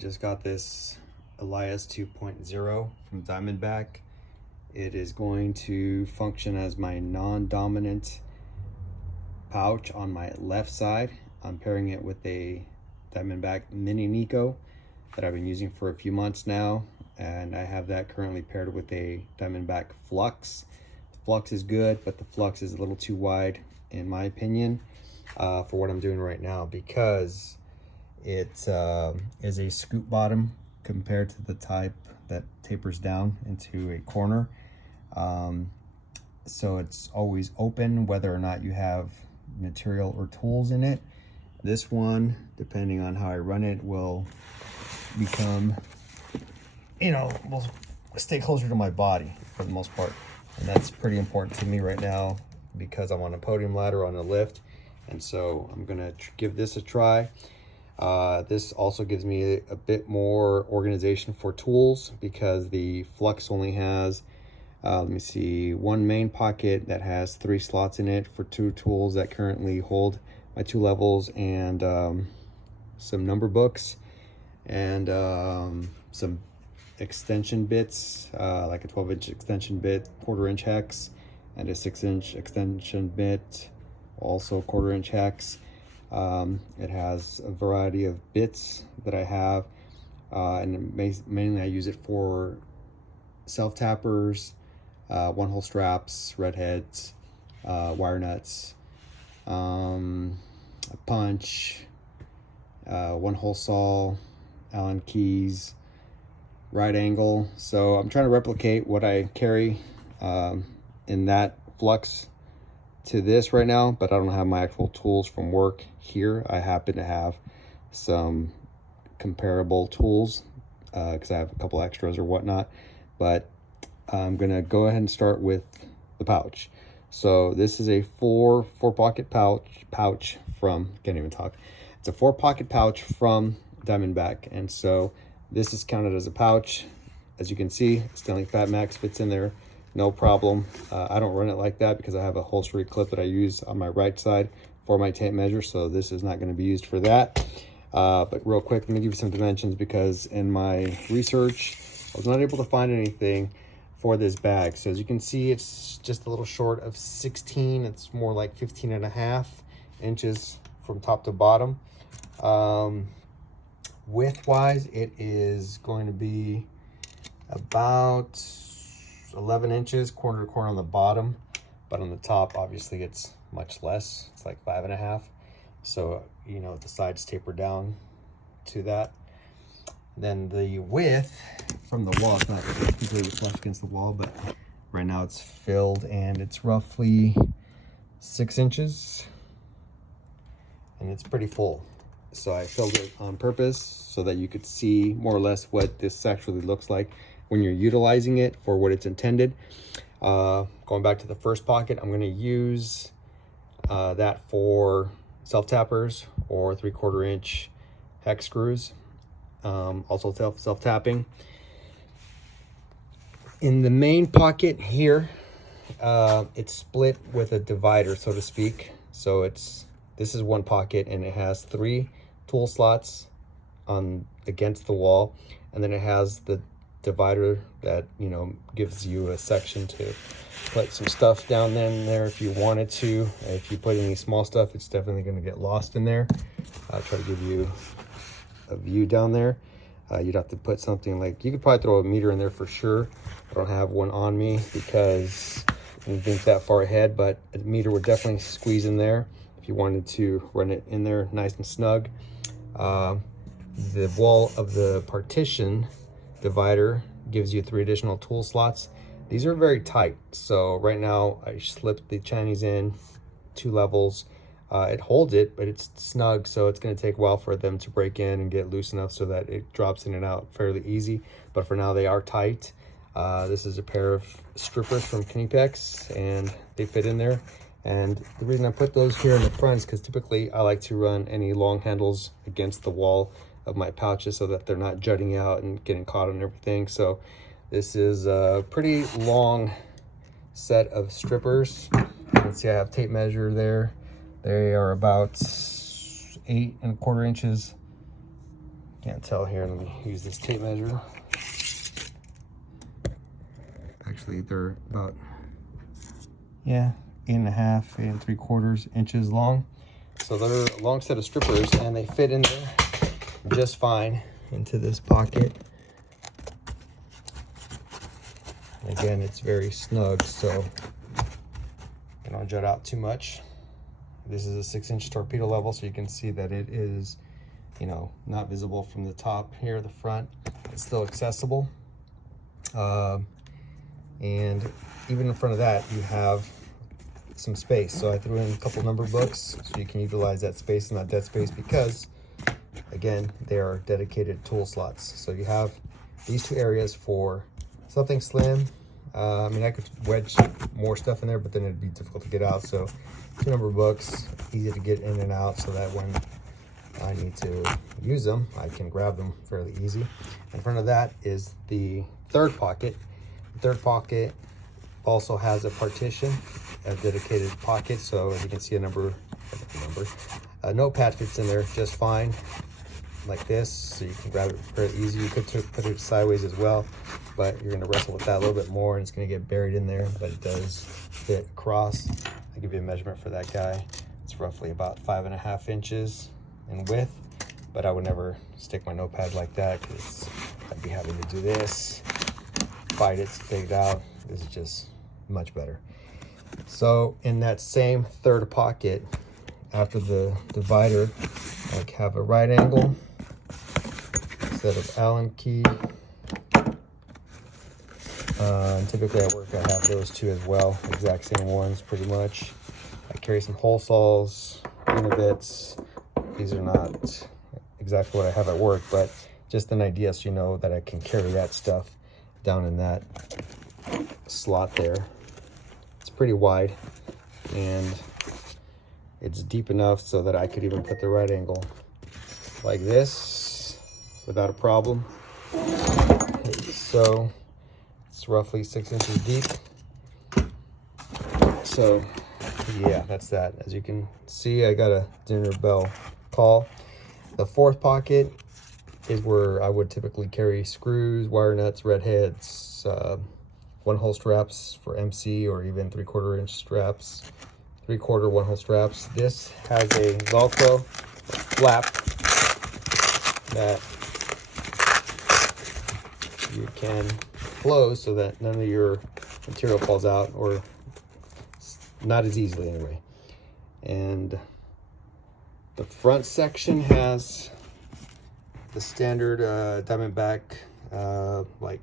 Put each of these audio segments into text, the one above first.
just got this Elias 2.0 from Diamondback. It is going to function as my non-dominant pouch on my left side. I'm pairing it with a Diamondback Mini Nico that I've been using for a few months now, and I have that currently paired with a Diamondback Flux. The Flux is good, but the Flux is a little too wide in my opinion for what I'm doing right now, because it is a scoop bottom compared to the type that tapers down into a corner. So it's always open whether or not you have material or tools in it. This one, depending on how I run it, will become, will stay closer to my body for the most part. And that's pretty important to me right now because I'm on a podium ladder on a lift. And so I'm gonna give this a try. This also gives me a bit more organization for tools because the Flux only has, let me see, one main pocket that has 3 slots in it for 2 tools that currently hold my 2 levels and some number books and some extension bits, like a 12-inch extension bit, 1/4-inch hex, and a 6-inch extension bit, also 1/4-inch hex. It has a variety of bits that I have, and mainly I use it for self-tappers, one-hole straps, redheads, wire nuts, a punch, one-hole saw, Allen keys, right angle. So I'm trying to replicate what I carry in that Flux to this right now, but I don't have my actual tools from work here. I happen to have some comparable tools because I have a couple extras or whatnot, but I'm gonna go ahead and start with the pouch. So this is a four pocket pouch from, can't even talk. It's a 4-pocket pouch from Diamondback, and so this is counted as a pouch. As you can see, Stanley Fat Max fits in there no problem. I don't run it like that because I have a holstery clip that I use on my right side for my tape measure, so this is not going to be used for that. But real quick, let me give you some dimensions because in my research I was not able to find anything for this bag. So as you can see, it's just a little short of 16. It's more like 15.5 inches from top to bottom. Width wise, it is going to be about 11 inches, corner to corner on the bottom, but on the top, obviously it's much less. It's like 5.5. So, the sides taper down to that. Then the width from the wall, it's not completely flush against the wall, but right now it's filled and it's roughly 6 inches and it's pretty full. So I filled it on purpose so that you could see more or less what this actually looks like when you're utilizing it for what it's intended. Going back to the first pocket, I'm going to use that for self-tappers or 3/4-inch hex screws, also self-tapping. In the main pocket here, it's split with a divider, so to speak. So this is one pocket and it has 3 tool slots on against the wall, and then it has the divider that gives you a section to put some stuff down in there if you wanted to. If you put any small stuff, it's definitely going to get lost in there. I'll try to give you a view down there. You'd have to put something like, you could probably throw a meter in there for sure. I don't have one on me because I didn't think that far ahead, but a meter would definitely squeeze in there if you wanted to run it in there nice and snug. The wall of the partition divider gives you 3 additional tool slots. These are very tight, so right now I slipped the Chinese in 2 levels. It holds it, but it's snug, so it's going to take a while for them to break in and get loose enough so that it drops in and out fairly easy. But for now, they are tight. This is a pair of strippers from Knipex, and they fit in there. And the reason I put those here in the front is because typically I like to run any long handles against the wall of my pouches so that they're not jutting out and getting caught on everything. So this is a pretty long set of strippers. You can see I have tape measure there. They are about 8 1/4 inches Can't tell here. Let me use this tape measure. Actually, they're about, yeah, 8.5, 8 3/4 inches long. So they're a long set of strippers, and they fit in there just fine into this pocket. Again, it's very snug, so you don't jut out too much. This is a 6-inch torpedo level, so you can see that it is, you know, not visible from the top here, the front. It's still accessible. And even in front of that, you have some space. So I threw in a couple number books so you can utilize that space and not dead space, because again, they are dedicated tool slots. So you have these two areas for something slim. I mean, I could wedge more stuff in there, but then it'd be difficult to get out. So 2 number books, easy to get in and out, so that when I need to use them, I can grab them fairly easy. In front of that is the third pocket. The third pocket also has a partition, a dedicated pocket. So as you can see, a notepad fits in there just fine, like this. So you can grab it very easy. You could put it sideways as well, but you're gonna wrestle with that a little bit more, and it's gonna get buried in there, but it does fit across. I'll give you a measurement for that guy. It's roughly about 5.5 inches in width, but I would never stick my notepad like that, because I'd be having to do this, fight it, take it out. This is just much better. So in that same third pocket, after the divider, I have a right angle set of Allen key. Typically at work I have those two as well, exact same ones pretty much. I carry some hole saws, bits. These are not exactly what I have at work, but just an idea so you know that I can carry that stuff down in that slot there. It's pretty wide, and it's deep enough so that I could even put the right angle like this without a problem. So it's roughly 6 inches deep. So yeah, that's that. As you can see, I got a dinner bell call. The fourth pocket is where I would typically carry screws, wire nuts, red heads, 1-hole straps for MC, or even 3/4 inch straps, 3/4 1-hole straps. This has a Velcro flap that you can close so that none of your material falls out, or not as easily anyway. And the front section has the standard Diamondback like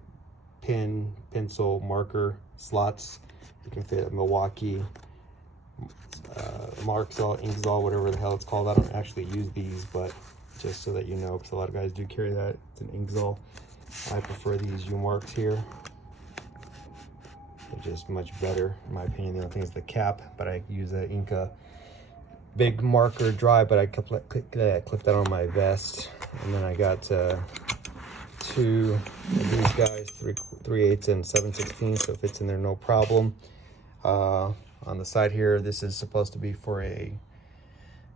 pen, pencil, marker slots. You can fit a Milwaukee Markzall, Inkzall, whatever the hell it's called. I don't actually use these, but just so that you know, because a lot of guys do carry that. It's an Inkzall. I prefer these U-Marks here. They're just much better in my opinion. The only thing is the cap, but I use an Inca big marker dry, but I clip that on my vest. And then I got 2 of these guys, 3/8 and 7/16, so it fits in there no problem. On the side here, this is supposed to be for a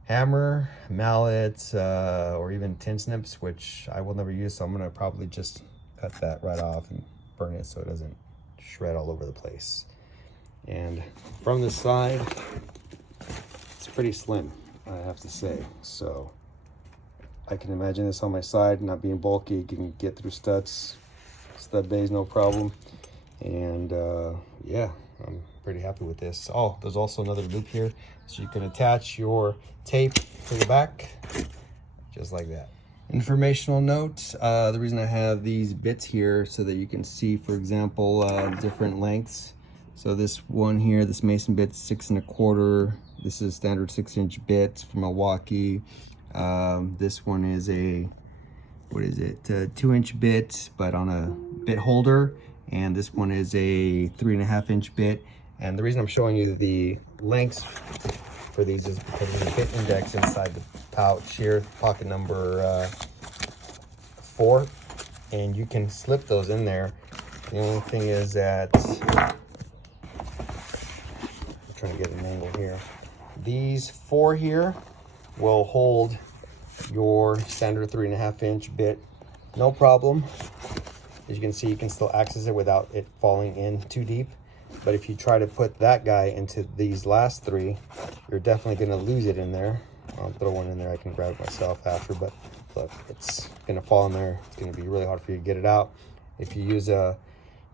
hammer, mallet, or even tin snips, which I will never use, so I'm gonna probably just cut that right off and burn it so it doesn't shred all over the place. And from the side, it's pretty slim, I have to say. So I can imagine this on my side not being bulky. You can get through studs, stud bays, no problem. And yeah, I'm pretty happy with this. Oh, there's also another loop here, so you can attach your tape to the back just like that. Informational note, the reason I have these bits here so that you can see, for example, different lengths. So this one here, this Mason bit's 6 1/4. This is standard 6-inch bit from Milwaukee. This one is a, what is it, 2-inch bit, but on a bit holder. And this one is a 3.5-inch bit. And the reason I'm showing you the lengths for these is because there's a bit index inside the pouch here, pocket number 4, and you can slip those in there. The only thing is that, I'm trying to get an angle here, these 4 here will hold your standard 3.5 inch bit, no problem. As you can see, you can still access it without it falling in too deep. But if you try to put that guy into these last three, you're definitely going to lose it in there. I'll throw one in there. I can grab it myself after, but look, it's going to fall in there. It's going to be really hard for you to get it out. If you use a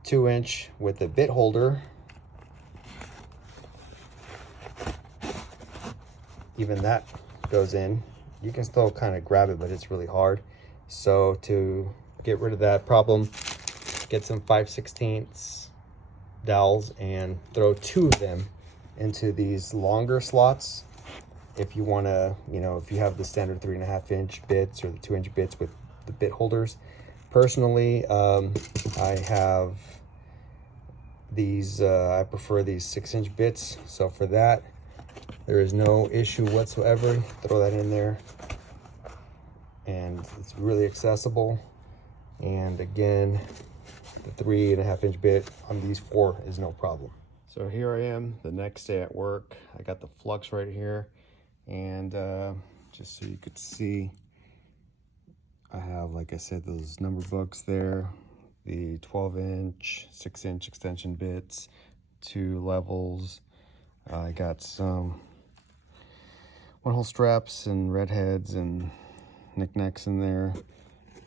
2-inch with a bit holder, even that goes in. You can still kind of grab it, but it's really hard. So to get rid of that problem, get some 5/16 dowels and throw 2 of them into these longer slots. If you want to, you know, if you have the standard 3.5 inch bits or the 2-inch bits with the bit holders. Personally, I have these, I prefer these 6-inch bits. So for that, there is no issue whatsoever. Throw that in there and it's really accessible. And again, the 3.5 inch bit on these 4 is no problem. So here I am the next day at work. I got the Flux right here, and just so you could see, I have, like I said, those number books there, the 12-inch, 6-inch extension bits, 2 levels. I got some 1-hole straps and red heads and knickknacks in there.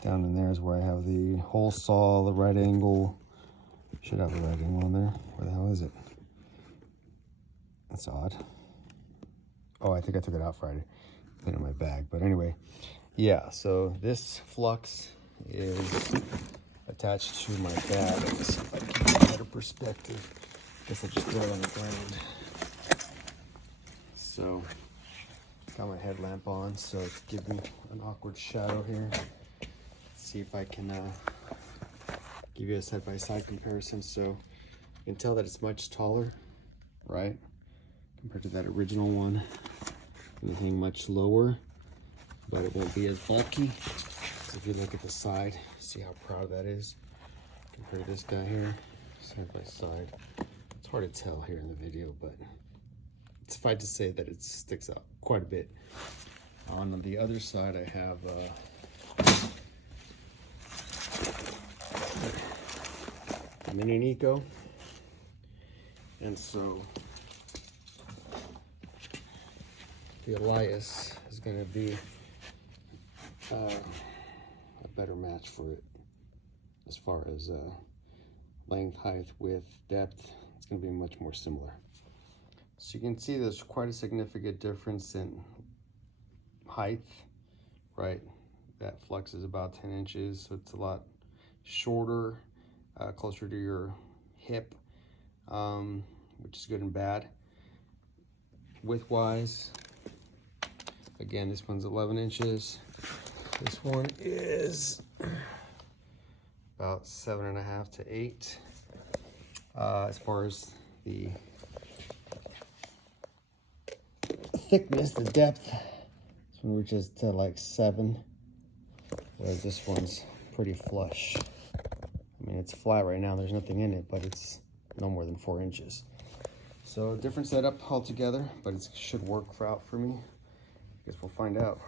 Down in there is where I have the hole saw, the right angle. Should have the right angle in there. Where the hell is it? That's odd. Oh, I think I took it out Friday. Put it in my bag. But anyway, yeah, so this Flux is attached to my bag. Let me see if I can get a better perspective. Guess I just throw it on the ground. So, got my headlamp on, so it's giving me an awkward shadow here. See if I can give you a side-by-side comparison. So you can tell that it's much taller, right, compared to that original one. Anything much lower, but it won't be as bulky. So if you look at the side, see how proud that is compared to this guy here, side by side. It's hard to tell here in the video, but suffice to say that it sticks out quite a bit. On the other side, I have Mini Nico, and so the Elias is going to be a better match for it as far as length, height, width, depth. It's going to be much more similar. So you can see there's quite a significant difference in height, right? That Flux is about 10 inches, so it's a lot shorter, closer to your hip, which is good and bad. Width-wise, again, this one's 11 inches. This one is about 7.5 to 8. As far as the thickness, the depth, this one reaches to like 7, whereas this one's pretty flush. I mean, it's flat right now, there's nothing in it, but it's no more than 4 inches. So different setup altogether, but it should work out for me. I guess we'll find out.